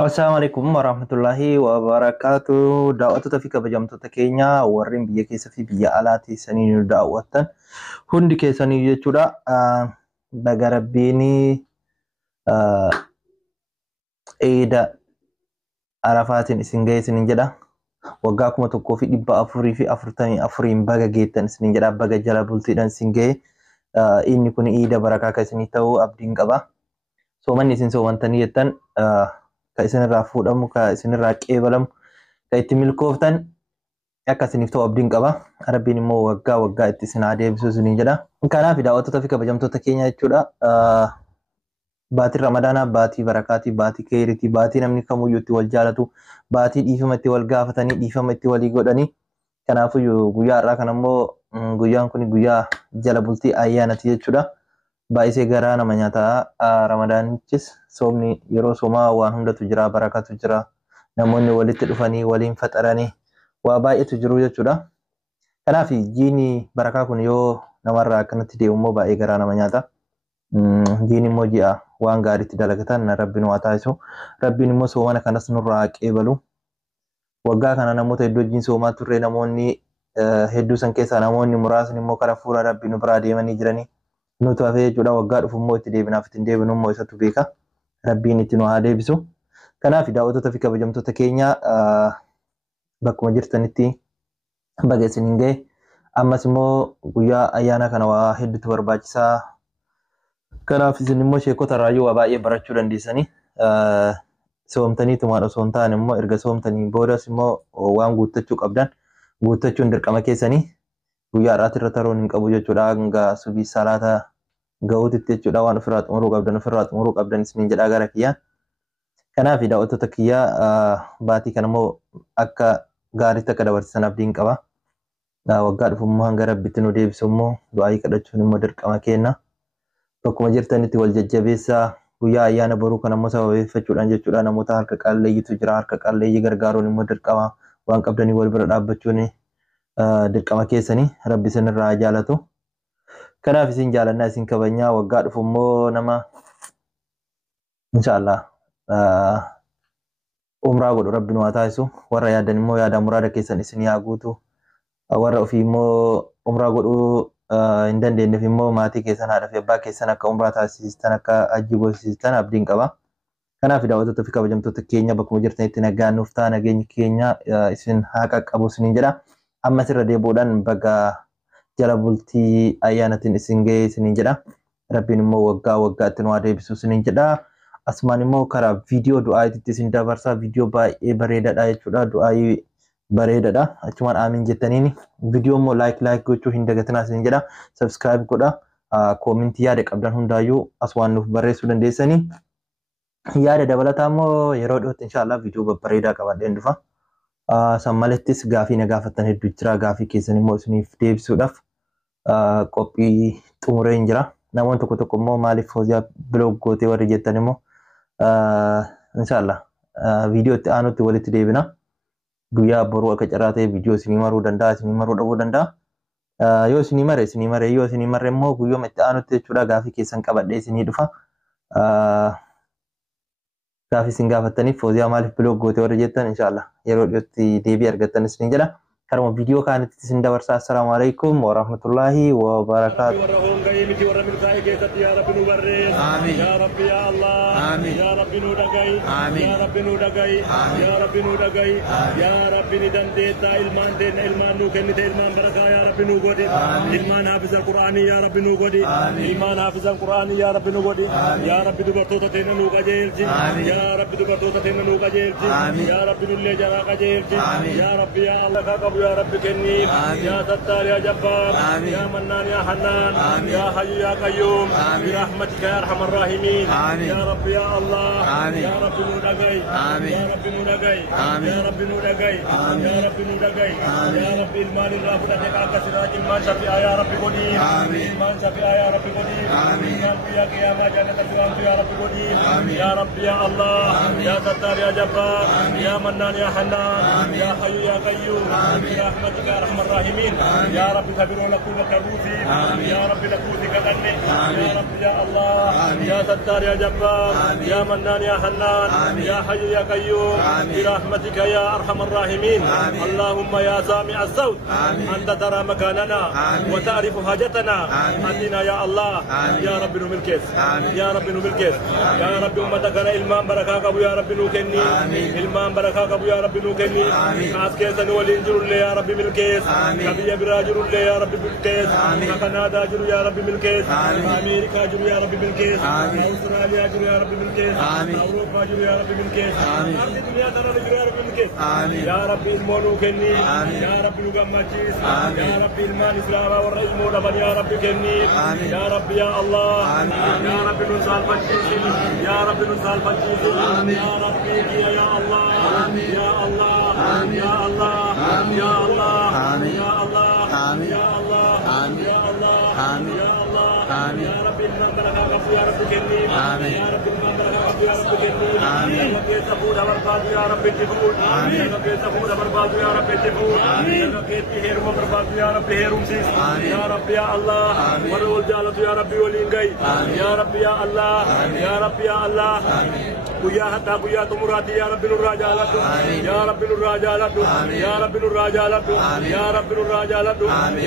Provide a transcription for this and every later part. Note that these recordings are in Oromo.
Assalamualaikum warahmatullahi wabarakatuh. Daawwattoota fi kabajamtoota keenya warreen biyya keessa fi biyya alaatti sanii nu daawwattan hundi keessanii jechuudha. Baga Rabbiin Eida Arafaatiin isin ga'e isinin jedha. Waggaa 1444 baga geettan isinin jedha. Baga jala bultiidhaan isin ga'e. Inni kun Eida barakaa kan isinii ta'uu abdiin qaba. Soomanni isin soomantanii jettan ka isinirraa fuudhamu, ka isinirraa qeebalamu, ka itti milkooftan akka isiniif ta'u abdiin qaba. Rabbiin immoo waggaa itti isin haa deebisu isiniin jedha. Kanaaf daawwattoota fi kabajamtoota keenya jechuudha. Baatiin Ramadaanaa baatii barakaatii, baatii keeriitii, baatii namni kamiyyuu itti wal jaalatu, baatii dhiifama itti wal gaafatanii, dhiifama itti walii godhanii. Kanaafuu guyyaa har'aa kana immoo guyyaan kun guyyaa jala bultii ayyaanati jechuudha. Baay'isee garaa nama nyaata. Ramadaanichis soomni yeroo soomaa waan hundatu jira, barakatu jira. Namoonni walitti dhufanii waliin faxaranii waa baay'eetu jiru jechuudha. Kanaaf jiini barakaa kun yoo namarraa akkanatti deemu immoo baay'ee garaa nama nyaata. Jiini immoo ji'a waan gaariitti dalagatan Rabbiin waa taasisu. Rabbiin immoo soomana kanas nurraa qeebalu. Waggaa kana namoota hedduu wajjin soomaa turre, namoonni hedduu san keessaa namoonni muraasni immoo karaa fuula Rabbiin biraa deemanii jiranii. Nuti hafee jechuudha. Waggaa dhufu immoo itti deebinaaf ittiin deebinu immoo isatu beeka. Rabbiin itti nu haa deebisu. Kanaaf daawwattoota fi kabajamtoota keenya bakkuma jirtanitti baga isiniin ga'e. Ammas immoo guyyaa ayyaana kana waa hedduutu barbaachisaa. Kanaaf isin immoo sheekota raayyuu waa baay'ee barachuu dandeessanii. Soomtanii tumaan osoo hin taane immoo erga soomtanii boodas immoo waan guuttachuu qabdan guuttachuun dirqama keessanii. Guyyaa har'aatti irra taroon hin qabu jechuudha. Hanga subii salaata ga'uutitti jechuudha. Waan ofirraa xumuruu qabdan isiniin jedhaa gara kiyyaan. Kanaaf daawwattoota kiyyaa baatii kana immoo akka gaariitti akka dabarsisan abdiin qaba. Waggaa dhufu immoo hanga Rabbitti nu deebisu immoo du'aayii kadhachuun immoo dirqama kenna. Bakkuma jirtanitti wal jajjabeessaa. Guyyaa ayyaana boruu kana immoo sababeeffachuudhaan jechuudha. Namoota harka qalleeyyiitu jira. Harka qalleeyyii gargaaruun immoo dirqama. Waan qabdanii wal bira dhaabbachuun dirqama keessanii. Rabbi isinirraa jaalatu. Kanaaf isin jaalannaa isin kabajnaa. Waggaa dhufu immoo nama inshaallah umraa godhu Rabbi nu haa taasisu. Warra yaadan immoo yaada muraada keessan isin haa guutu. Warra ofii immoo umraa godhuu hin dandeenyeef immoo maatii keessan, haadha fi abbaa keessan akka umraa taasistan, akka hajji goosistan abdiin qaba. Kanaaf daawwattoota fi kabajamtoota keenya bakkuma jirtanitti nagaan nuuf ta'a, nageenyi keenya isin haa qaqqabu isiniin jedha. Ammas irra deebi'uudhaan baga jala bultii ayyaanatiin isin ga'e isiniin jedha. Rabbiin immoo waggaatti nu haa deebisu isiniin jedha. Asumaan immoo karaa viidiyoo du'aayitti isin dabarsaa. Viidiyoo baay'ee bareedaadha jechuudha. Du'aayii bareedaadha. Achumaan aamin jettaniin viidiyoo immoo laayik gochuu hin dagatinaa isiniin jedha. Sabskiraayib godha. Koomintii yaada qabdan hundaayyuu asumaan nuuf barreessuu dandeessanii. Yaada dabalataa immoo yeroo dhiyootti inshaallah viidiyoo babbareedaa qabadheen dhufa. San malattis gaafii na gaafattan hedduu jira. Gaafii keessan immoo isiniif deebisuudhaaf qophii xumuree hin jira. Namoonni tokko immoo maaliif Fawziyaa biloog gootee warri jettan immoo inshaallah viidiyoo itti aanutti walitti deebina. Guyyaa boruu akka carraa ta'e viidiyoo isinii maruu danda'a, isinii maruu dhabuu danda'a. Yoo isinii mare, yoo isinii marre immoo guyyooma itti aanutti jechuudha gaafii keessan qabadhee isinii dhufa. Gaafii isin gaafattaniif Fawziyaa maaliif biloog gootee warri jettan inshaallah yeroo dhiyootti deebii argattan isiniin jedha. Karuma viidiyoo kaanitti isin dabarsaa. Assalaamu alaikum warahmatullahi wabarakatuh. يا رب نبرئ يا رب يا الله يا رب ندقي يا رب ندقي يا رب ندقي يا رب ندنديتا علمان دين علمان نوكنت علمان بركة يا رب نوغودي علمان حافظ القرآن يا رب نوغودي علمان حافظ القرآن يا رب نوغودي يا رب دبرتوتا تين نوغا جيلتي يا رب دبرتوتا تين نوغا جيلتي يا رب نلي جراغا جيلتي يا رب يا الله كاكب يا رب كني يا ستار يا جبار يا منان يا حنان يا حي يا قيوم برحمتك يا ارحم الراحمين يا رب يا الله يا رب نودغاي يا رب نودغاي يا رب نودغاي يا رب نودغاي يا رب المال الرافد تكاك سراج المال شفيع يا رب قدي المال شفيع يا رب قدي المال يا قيامة جنة الجوان يا رب قدي يا رب يا الله يا ستار يا جبار يا منان يا حنان يا حي يا قيوم برحمتك يا ارحم الراحمين يا رب كبير لكم وكروسي يا رب لكوسي كدني يا رب يا الله يا ستار يا جبار يا من منان يا حنان يا حي يا قيوم برحمتك يا أرحم الراحمين. اللهم يا سامع الصوت أنت ترى مكاننا وتعرف حاجتنا أدنا يا الله يا رب نملكس يا رب نملكس يا رب أمتك إلمان بركاك أبو يا رب نوكني إلمان بركاك أبو يا رب نوكني أسكيس نولين جرول يا رب ملكس كبيا براجرول يا رب ملكس كندا جرول يا رب ملكس أمريكا جرول يا رب ملكس أستراليا جرول يا رب ملكس أوروبا جرول يا رب ملكس أرض الدنيا ترى جرول يا رب ملكس يا رب إلمان نوكني يا رب نوكماتيس يا رب إلمان إسلام والرئيس مولا بني يا رب كني يا رب يا الله يا رب نسال فجيس يا رب نسال فجيس يا رب يا الله يا الله يا الله يا الله يا الله يا الله يا الله يا الله يا رب إلمان بركاك يا رب كني يا رب إلمان بركاك يا رب كني يا رب يسفود برباد يا رب تفود يا رب يسفود برباد يا رب تفود يا رب يهرم برباد يا رب يهرم سيس يا رب يا الله ورول جالت يا رب ولينغي يا رب يا الله يا رب يا الله ويا حتى ويا تمراتي يا رب الراجالات يا رب الراجالات يا رب الراجالات يا رب الراجالات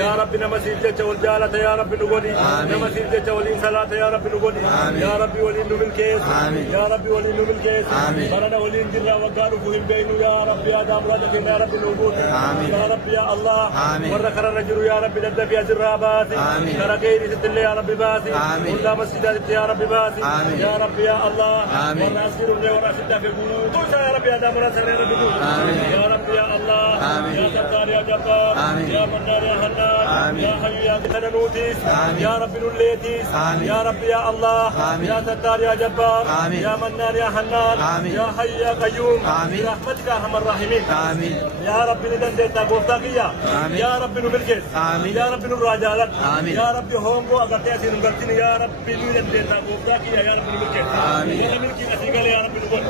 يا رب نمسير جول جالت يا رب نغودي نمسير جول صلاه يا رب نغودي يا رب ولين بالكيس يا رب ولين بالكيس برنا ولين جلا وقالوا فهم بين يا رب يا دام رجل يا رب نغود يا رب يا الله ورخر الرجل يا رب لد في الرابات ترى غير ستل يا رب باسي ولا مسجد يا رب باسي يا رب يا الله وناصر وراشد في قلوب يا رب يا دام رسل يا رب يا رب يا الله يا ستار يا جبار يا منان يا حنان يا حي يا تنوتيس يا رب نليتيس يا رب يا الله يا ستار يا جبار يا منان يا حنان يا حي يا قيوم برحمتك ارحم الراحمين يا رب ندندتا غوفتاكيا يا رب نملكس يا رب نراجالت يا رب هونغو اغتيسي نغلتين يا رب ندندتا غوفتاكيا يا رب نملكس يا ملكي نسيغل يا رب نقول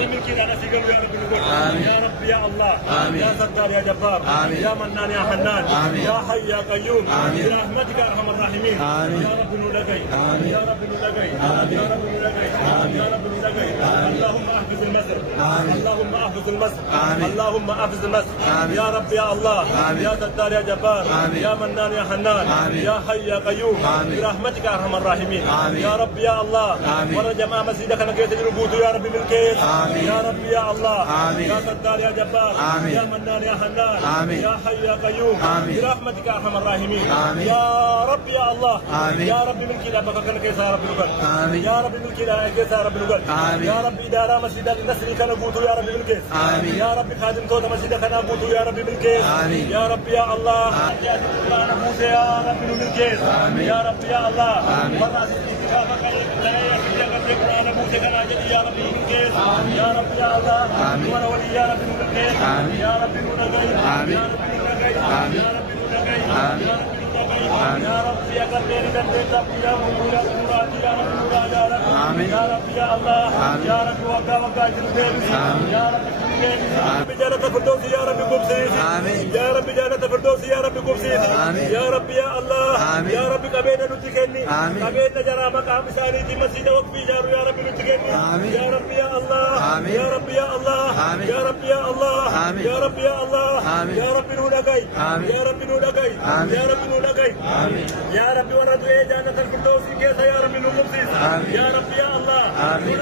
يا ملكي نسيغل يا رب نقول يا رب يا الله يا ستار يا جبار يا منان يا حنان يا حي يا قيوم برحمتك ارحم الراحمين يا رب نلقي يا رب نلقي يا رب نلقي يا رب نلقي اللهم احفظ المصر اللهم احفظ المصر اللهم احفظ مصر يا رب يا الله يا ستار يا جبار يا منان يا حنان يا حي يا قيوم برحمتك ارحم الراحمين يا رب يا الله ورجما مسجدك نكيت جنبوت يا رب بالكيس يا رب يا الله يا ستار يا جبار يا منان يا حنان يا حي يا قيوم برحمتك ارحم الراحمين يا رب يا الله يا رب ملكي لا بكك نكيس يا رب نقول يا رب ملكي لا نكيس يا رب نقول يا رب اداره مسجد النصر كان بوت يا رب بالكيس يا رب خادم تو مسجد كان بوت يا رب بالكيس يا رب يا الله يا رب بوت يا رب بالكيس يا رب يا الله يا رب بالكيس يا رب يا الله وانا ولي يا رب بالكيس يا رب نغي يا رب نغي يا رب نغي يا رب يا رب يا قدير قدير يا مولى مراد يا رب مراد يا رب يا الله يا رب وقا وقا يا رب بجانة الفردوس يا رب قبسيس يا رب بجانة الفردوس يا رب قبسيس يا رب يا الله يا رب قبينا نتكني قبينا جرى مقام ساني مسجد وقفي جارو يا رب نتكني يا رب يا الله يا رب يا الله يا رب يا الله يا رب يا الله يا رب نودكاي يا رب نودكاي يا رب نودكاي يا رب ورد جانة الفردوس يا رب نقبسيس يا رب يا الله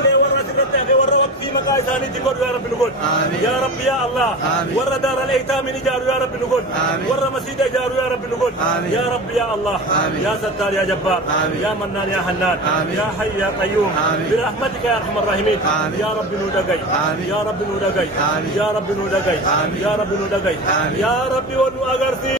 كل ورد رتاك ورد في مقام ساني تقول يا رب نقول يا رب يا الله ور دار الايتام نجار يا رب نقول ور مسجد جار يا رب نقول يا رب يا الله يا ستار يا جبار يا منان يا حنان يا حي يا قيوم برحمتك يا ارحم الراحمين يا رب نودغاي يا رب نودغاي يا رب نودغاي يا رب نودغاي يا رب ونو اغرسي